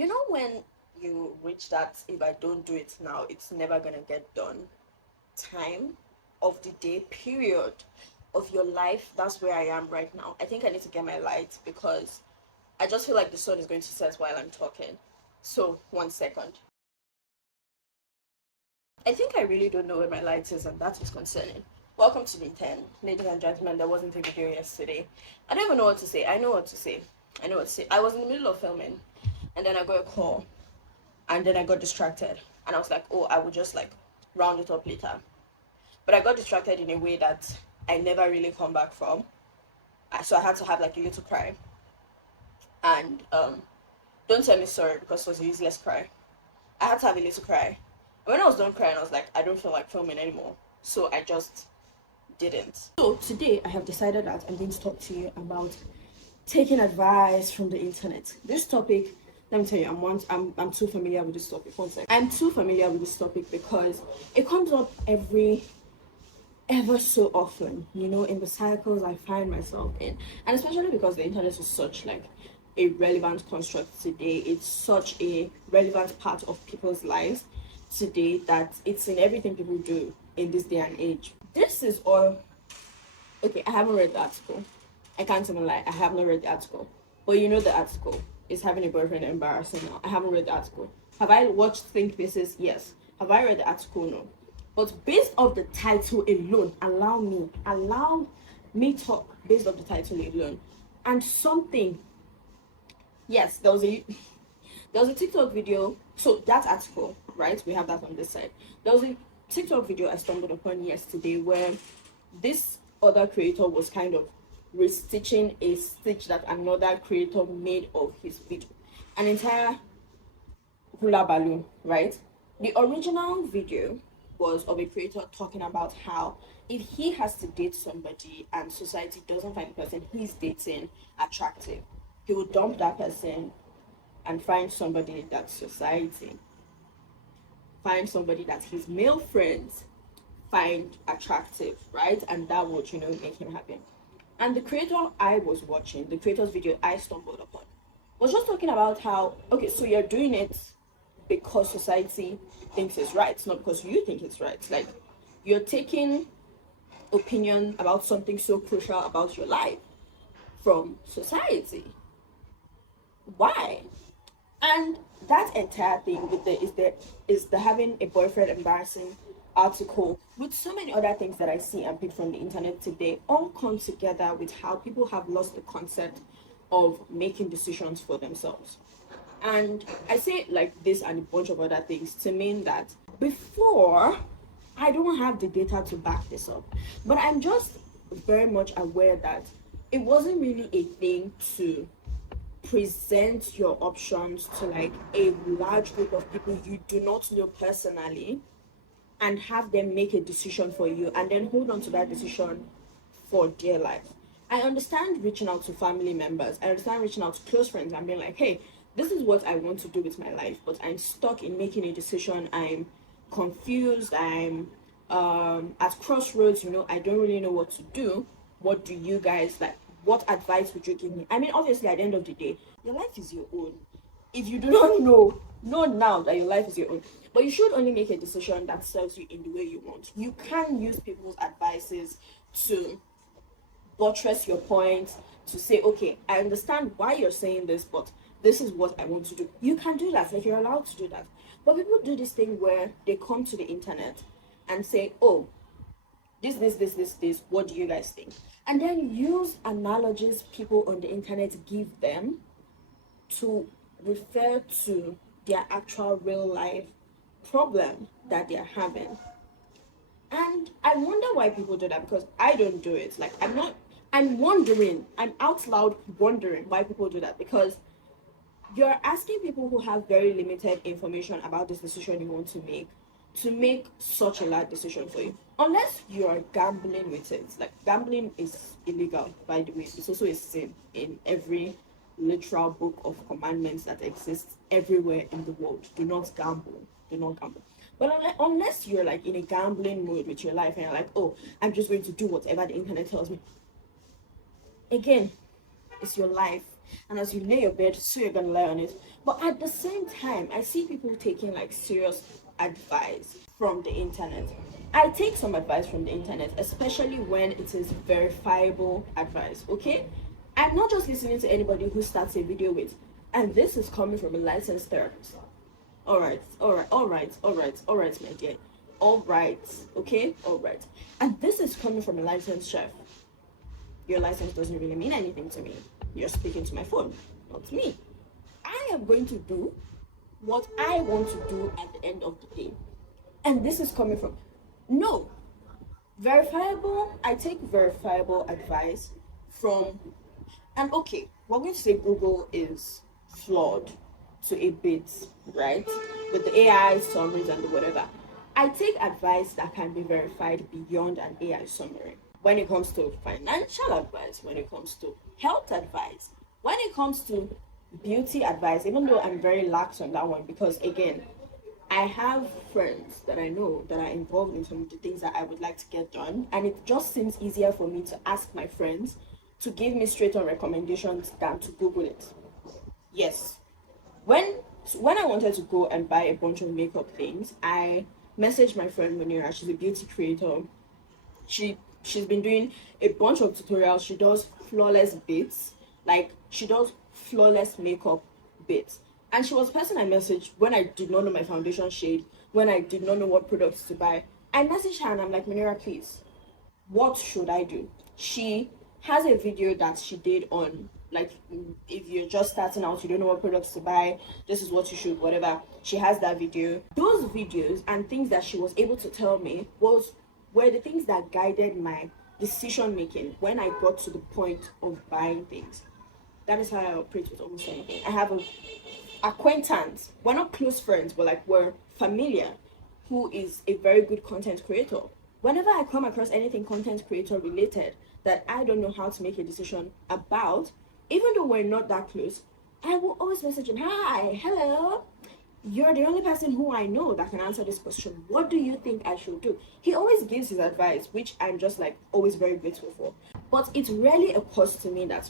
You know when you reach that if I don't do it now, it's never gonna get done time of the day period of your life. That's where I am right now. I think I need to get my light because I just feel like the sun is going to set while I'm talking. So 1 second. I think I really don't know where my light is, and that is concerning. Welcome to the 10. Ladies and gentlemen, there wasn't a video yesterday. I don't even know what to say. I know what to say. I know what to say. I was in the middle of filming, and then I got a call, and then I got distracted. And I was like, oh, I will just like round it up later. But I got distracted in a way that I never really come back from. So I had to have like a little cry. And don't tell me sorry because it was a useless cry. I had to have a little cry. And when I was done crying, I was like, I don't feel like filming anymore. So I just didn't. So today I have decided that I'm going to talk to you about taking advice from the internet. This topic, let me tell you, I'm too familiar with this topic. 1 second. I'm too familiar with this topic because it comes up ever so often, you know, in the cycles I find myself in. And especially because the internet is such like a relevant construct today. It's such a relevant part of people's lives today that it's in everything people do in this day and age. This is all okay. I haven't read the article. I can't even lie, I have not read the article. But you know the article is having a boyfriend embarrassing now. I haven't read the article. Have I watched Think Pieces? Yes. Have I read the article? No. But based off the title alone, allow me talk based off the title alone. And something, yes, there was a TikTok video. So that article, right? We have that on this side. There was a TikTok video I stumbled upon yesterday where this other creator was kind of restitching a stitch that another creator made of his video. An entire hula balloon, right? The original video was of a creator talking about how if he has to date somebody and society doesn't find the person he's dating attractive, he would dump that person and find somebody that society, find somebody that his male friends find attractive, right? And that would, you know, make him happy. And the creator I was watching, the creator's video I stumbled upon, was just talking about how, okay, so you're doing it because society thinks it's right, it's not because you think it's right. Like, you're taking opinion about something so crucial about your life from society. Why? And that entire thing with the having a boyfriend embarrassing article with so many other things that I see and pick from the internet today all come together with how people have lost the concept of making decisions for themselves. And I say like this and a bunch of other things to mean that before, I don't have the data to back this up, but I'm just very much aware that it wasn't really a thing to present your options to like a large group of people you do not know personally and have them make a decision for you and then hold on to that decision for dear life. I understand reaching out to family members, I understand reaching out to close friends and being like, hey, this is what I want to do with my life, but I'm stuck in making a decision. I'm confused. I'm at crossroads, you know, I don't really know what to do. What do you guys like? What advice would you give me? I mean, obviously, at the end of the day, your life is your own. If you do not know now that your life is your own. But you should only make a decision that serves you in the way you want. You can use people's advices to buttress your points, to say, okay, I understand why you're saying this, but this is what I want to do. You can do that, like you're allowed to do that. But people do this thing where they come to the internet and say, oh, this, what do you guys think? And then use analogies people on the internet give them to refer to their actual real life problem that they're having. And I wonder why people do that, because I don't do it. Like, I'm out loud wondering why people do that, because you're asking people who have very limited information about this decision you want to make such a large decision for you. Unless you're gambling with it. Like, gambling is illegal, by the way. It's also a sin in every literal book of commandments that exists everywhere in the world. Do not gamble. Do not gamble. But unless you're like in a gambling mood with your life and you're like, oh, I'm just going to do whatever the internet tells me. Again, it's your life. and as you lay your bed, so you're gonna lie on it. But at the same time, I see people taking like serious advice from the internet. I take some advice from the internet, especially when it is verifiable advice, okay? I'm not just listening to anybody who starts a video with, and this is coming from a licensed therapist. Alright, my dear. Alright, okay? Alright. And this is coming from a licensed chef. Your license doesn't really mean anything to me. You're speaking to my phone, not me. I am going to do what I want to do at the end of the day. And this is coming from, no, verifiable, I take verifiable advice from, and okay, we're going to say Google is flawed to a bit, right? With the AI summaries and the whatever. I take advice that can be verified beyond an AI summary. When it comes to financial advice, when it comes to health advice, when it comes to beauty advice, even though I'm very lax on that one, because again, I have friends that I know that are involved in some of the things that I would like to get done, and it just seems easier for me to ask my friends to give me straight on recommendations than to Google it. Yes. When I wanted to go and buy a bunch of makeup things, I messaged my friend Munira. She's a beauty creator. She's been doing a bunch of tutorials. She does flawless bits, like she does flawless makeup bits. And she was the person I messaged when I did not know my foundation shade, when I did not know what products to buy. I messaged her and I'm like, Munira, please, what should I do? She has a video that she did on, like, if you're just starting out, you don't know what products to buy, this is what you should, whatever. She has that video. Those videos and things that she was able to tell me were the things that guided my decision making when I got to the point of buying things. That is how I operate with almost anything. I have a acquaintance, we're not close friends, but like we're familiar, who is a very good content creator. Whenever I come across anything content creator related that I don't know how to make a decision about, even though we're not that close, I will always message him, hi, hello, you're the only person who I know that can answer this question. What do you think I should do? He always gives his advice, which I'm just like always very grateful for. But it really occurs to me that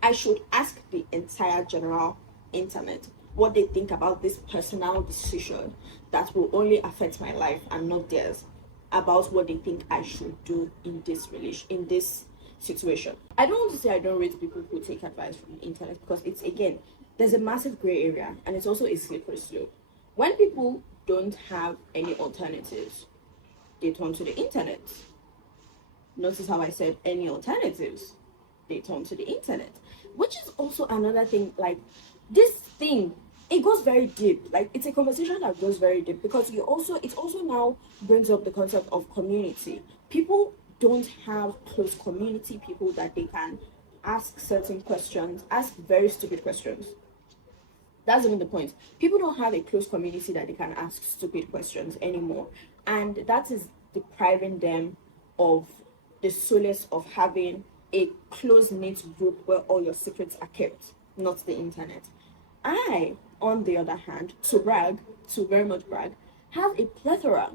I should ask the entire general internet what they think about this personal decision that will only affect my life and not theirs, about what they think I should do in this situation. I don't want to say I don't rate people who take advice from the internet, because it's, again, there's a massive gray area and it's also a slippery slope. When people don't have any alternatives, they turn to the internet. Notice how I said any alternatives, they turn to the internet, which is also another thing. Like, this thing, it goes very deep. Like, it's a conversation that goes very deep, because it also now brings up the concept of community. People don't have close community people that they can ask certain questions, ask very stupid questions. That's even the point. People don't have a close community that they can ask stupid questions anymore, and that is depriving them of the solace of having a close-knit group where all your secrets are kept, not the internet. I, on the other hand, to very much brag, have a plethora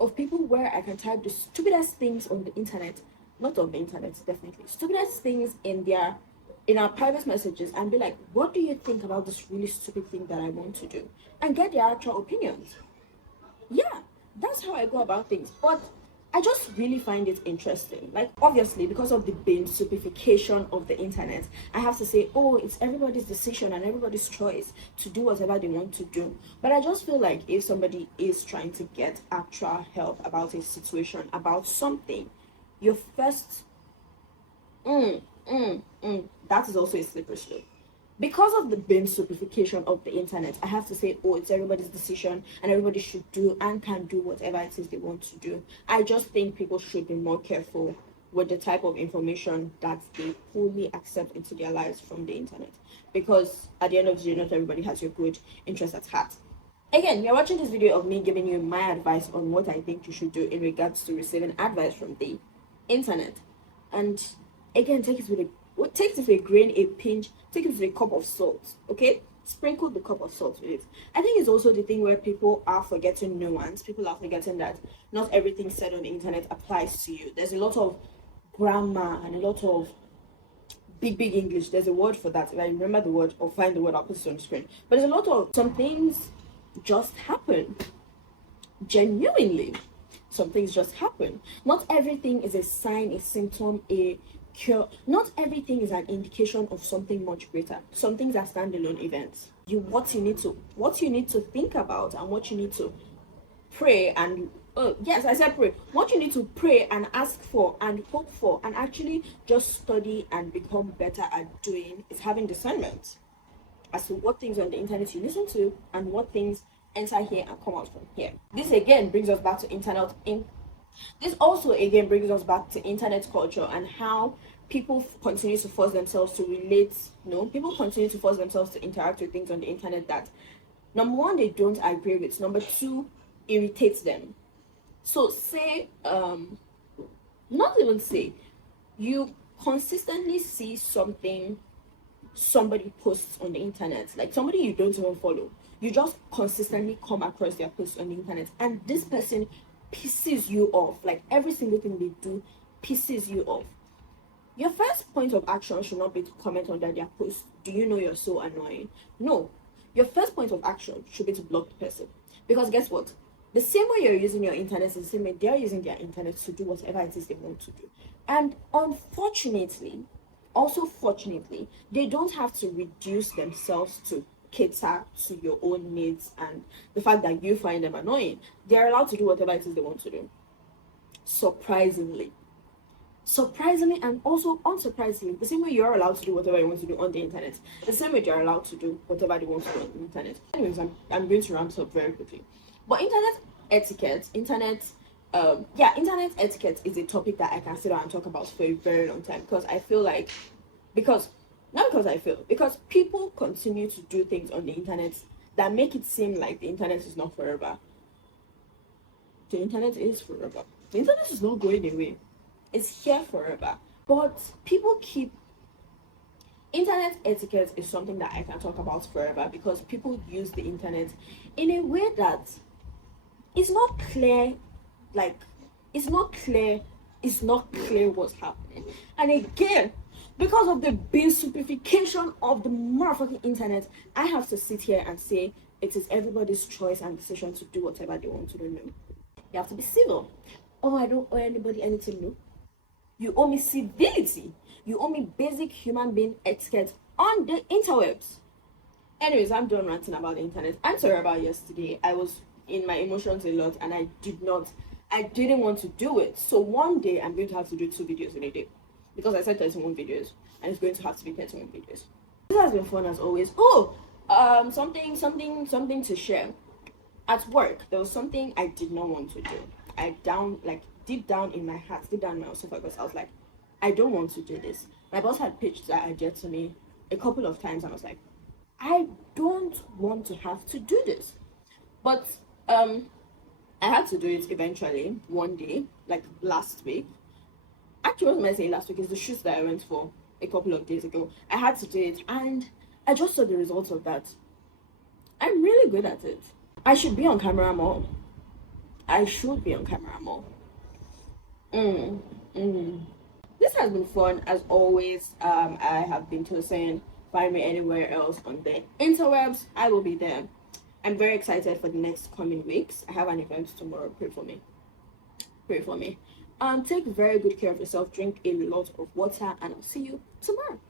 of people where I can type the stupidest things on the internet, not on the internet, definitely, stupidest things in our private messages, and be like, what do you think about this really stupid thing that I want to do? And get their actual opinions. Yeah, that's how I go about things. But I just really find it interesting. Like, obviously, because of the beansoupification of the internet, I have to say, oh, it's everybody's decision and everybody's choice to do whatever they want to do. But I just feel like if somebody is trying to get actual help about a situation, about something, your first, that is also a slippery slope. Because of the beansoupification of the internet, I have to say, oh, it's everybody's decision and everybody should do and can do whatever it is they want to do. I just think people should be more careful with the type of information that they fully accept into their lives from the internet. Because at the end of the day, not everybody has your good interest at heart. Again, you're watching this video of me giving you my advice on what I think you should do in regards to receiving advice from the internet. And again, take it with a grain, a pinch, take it with a cup of salt, okay? Sprinkle the cup of salt with it. I think it's also the thing where people are forgetting nuance. People are forgetting that not everything said on the internet applies to you. There's a lot of grammar and a lot of big English. There's a word for that. If I remember the word or find the word, I'll put it on the screen. But there's a lot of some things just happen. Genuinely, some things just happen. Not everything is a sign, a symptom, a cure. Not everything is an indication of something much greater. Some things are standalone events. What you need to think about, and what you need to pray and yes, I said pray. What you need to pray and ask for and hope for and actually just study and become better at doing is having discernment as to what things on the internet you listen to and what things enter here and come out from here. This again brings us back to internet culture and how people continue to force themselves to relate. People continue to force themselves to interact with things on the internet that, number one, they don't agree with. Number two, irritates them. So say, not even say, you consistently see something somebody posts on the internet, like somebody you don't even follow. You just consistently come across their posts on the internet, and this person pisses you off. Like every single thing they do pisses you off. Your first point of action should not be to comment under their post. Do you know you're so annoying? No. Your first point of action should be to block the person. Because guess what? The same way you're using your internet is the same way they're using their internet to do whatever it is they want to do. And unfortunately, also fortunately, they don't have to reduce themselves to cater to your own needs and the fact that you find them annoying. They're allowed to do whatever it is they want to do. Surprisingly, and also unsurprisingly, the same way you're allowed to do whatever you want to do on the internet, the same way they're allowed to do whatever they want to do on the internet. Anyways, I'm going to round up very quickly. But internet etiquette is a topic that I can sit down and talk about for a very long time, because people continue to do things on the internet that make it seem like the internet is not forever. The internet is forever. The internet is not going away. It's here forever. But internet etiquette is something that I can talk about forever, because people use the internet in a way that it's not clear what's happening. And again, because of the beansoupification of the motherfucking internet, I have to sit here and say it is everybody's choice and decision to do whatever they want to do. You have to be civil. Oh, I don't owe anybody anything, no. You owe me civility. You owe me basic human being etiquette on the interwebs. Anyways, I'm done ranting about the internet. I'm sorry about yesterday. I was in my emotions a lot and I didn't want to do it. So one day I'm going to have to do 2 videos in a day, because I said 31 videos and it's going to have to be 31 videos. This has been fun as always. Something to share. At work, there was something I did not want to do. Deep down in my heart, deep down in my esophagus, I was like, I don't want to do this. My boss had pitched that idea to me a couple of times and I was like, I don't want to have to do this. But I had to do it eventually one day, like last week. Actually, what am I saying last week? Is the shoot that I went for a couple of days ago. I had to do it and I just saw the results of that. I'm really good at it. I should be on camera more. This has been fun as always. I have been saying, find me anywhere else on the interwebs. I will be there. I'm very excited for the next coming weeks. I have an event tomorrow. Pray for me. Take very good care of yourself. Drink a lot of water, and I'll see you tomorrow.